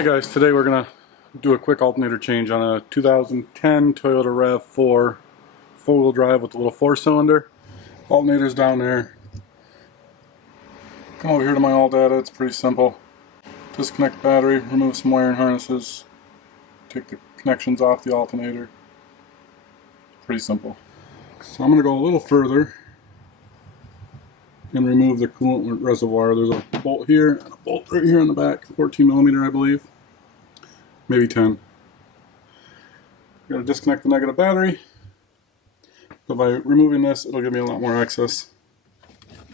Hey guys, today we're going to do a quick alternator change on a 2010 Toyota RAV4 four-wheel drive with a little four-cylinder. Alternator's down there. Come over here to my all data, it's pretty simple. Disconnect battery, remove some wire and harnesses, take the connections off the alternator. Pretty simple. So I'm going to go a little further and remove the coolant reservoir. There's a bolt here and a bolt right here in the back, 14mm I believe, maybe 10. Got to disconnect the negative battery, but by removing this it'll give me a lot more access.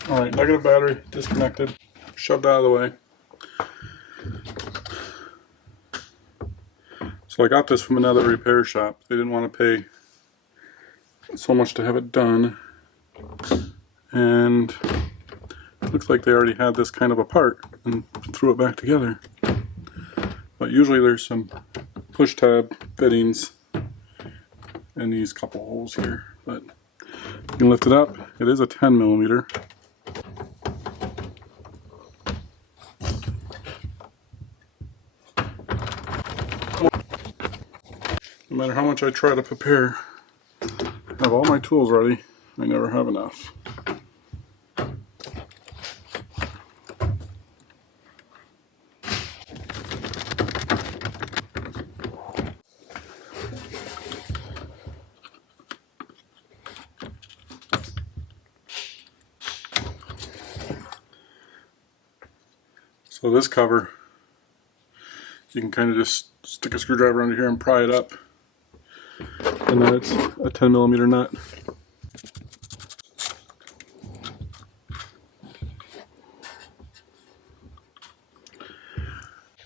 Alright, negative battery disconnected, shoved out of the way. So I got this from another repair shop. They didn't want to pay so much to have it done, and it looks like they already had this kind of apart and threw it back together. But usually there's some push tab fittings in these couple holes here, but you can lift it up. It is a 10mm. No matter how much I try to prepare, I have all my tools ready, I never have enough. So this cover, you can kind of just stick a screwdriver under here and pry it up, and then it's a 10mm nut.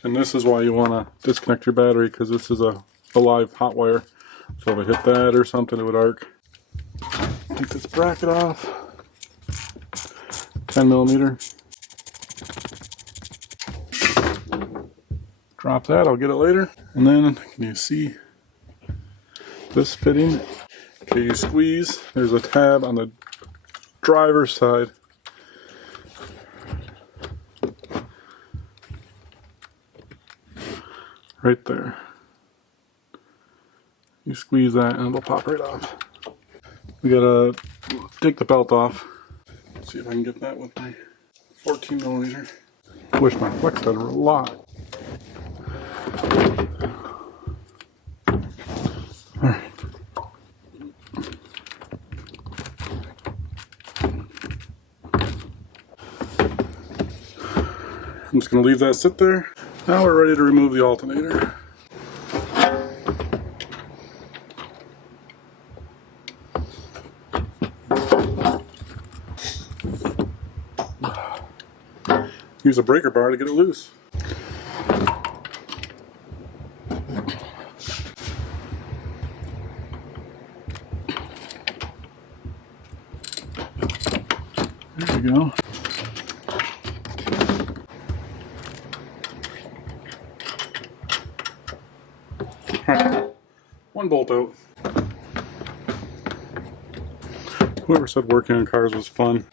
And this is why you want to disconnect your battery, because this is a live hot wire. So if I hit that or something, it would arc. Take this bracket off. 10mm. Drop that, I'll get it later. And then, can you see this fitting? Okay, you squeeze. There's a tab on the driver's side. Right there. You squeeze that and it'll pop right off. We gotta take the belt off. Let's see if I can get that with my 14mm. I wish my flex had a lot. Alright. I'm just going to leave that sit there. Now we're ready to remove the alternator. Use a breaker bar to get it loose. There we go. Alright, one bolt out. Whoever said working on cars was fun.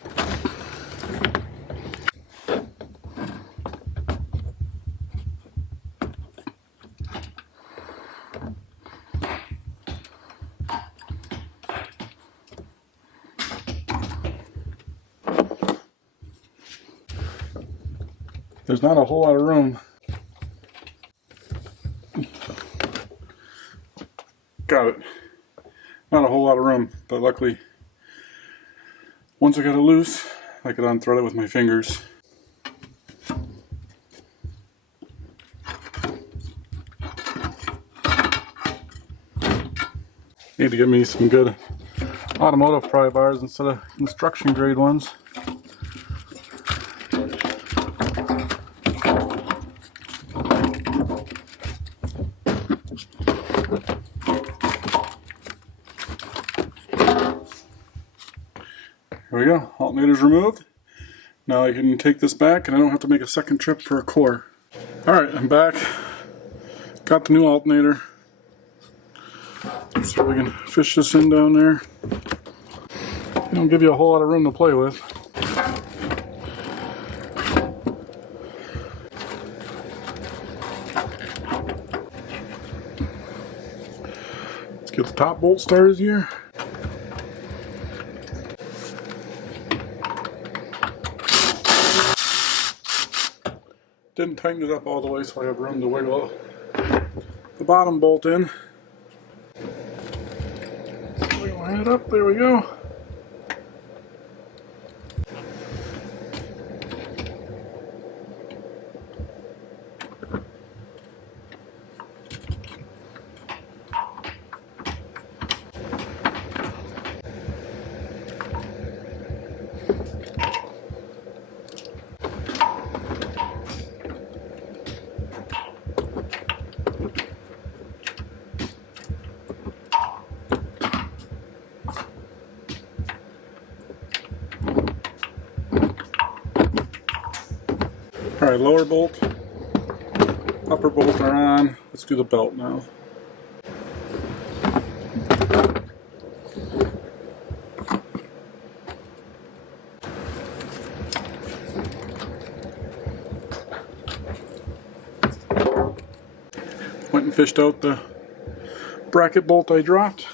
There's not a whole lot of room. Got it. Not a whole lot of room, but luckily, once I got it loose, I could unthread it with my fingers. Need to get me some good automotive pry bars instead of construction grade ones. There we go, alternator's removed. Now I can take this back and I don't have to make a second trip for a core. Alright, I'm back. Got the new alternator. So we can fish this in down there. They don't give you a whole lot of room to play with. Get the top bolt started here. Didn't tighten it up all the way, so I have room to wiggle the bottom bolt in. So wiggle my head up, there we go. Alright, lower bolt, upper bolt are on. Let's do the belt now. Went and fished out the bracket bolt I dropped.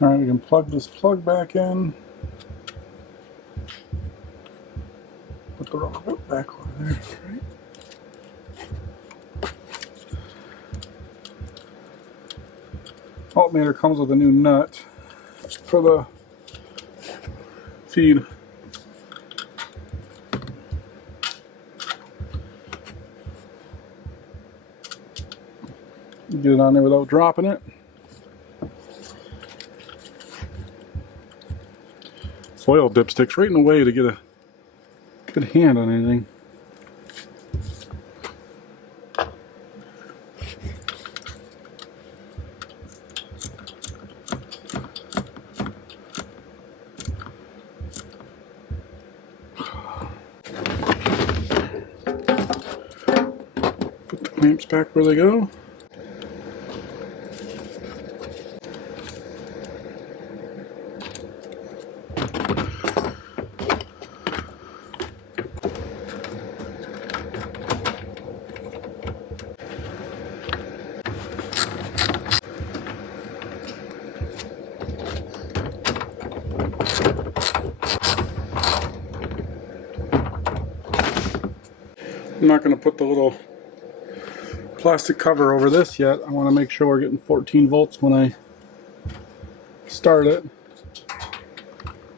Alright, we can plug this plug back in. Put the rubber boot back over there. Right. Alternator comes with a new nut for the feed. Get it on there without dropping it. Soil dipsticks right in the way to get a good hand on anything. Put the clamps back where they go. I'm not going to put the little plastic cover over this yet. I want to make sure we're getting 14 volts when I start it.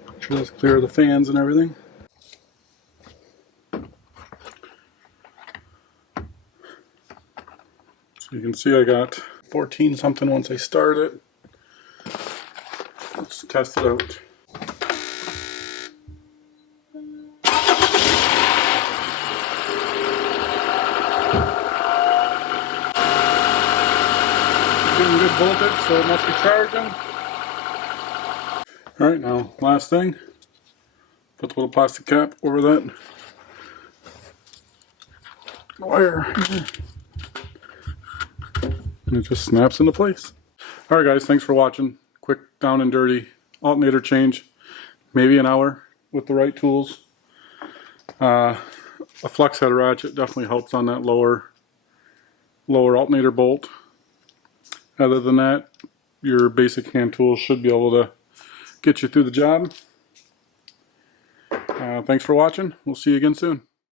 Make sure that's clear of the fans and everything. So you can see I got 14 something once I start it. Let's test it out. Getting good voltage, so it must be charging. Alright, now last thing. Put the little plastic cap over that wire. And it just snaps into place. Alright guys, thanks for watching. Quick down and dirty alternator change. Maybe an hour with the right tools. A flex head ratchet definitely helps on that lower alternator bolt. Other than that, your basic hand tools should be able to get you through the job. Thanks for watching. We'll see you again soon.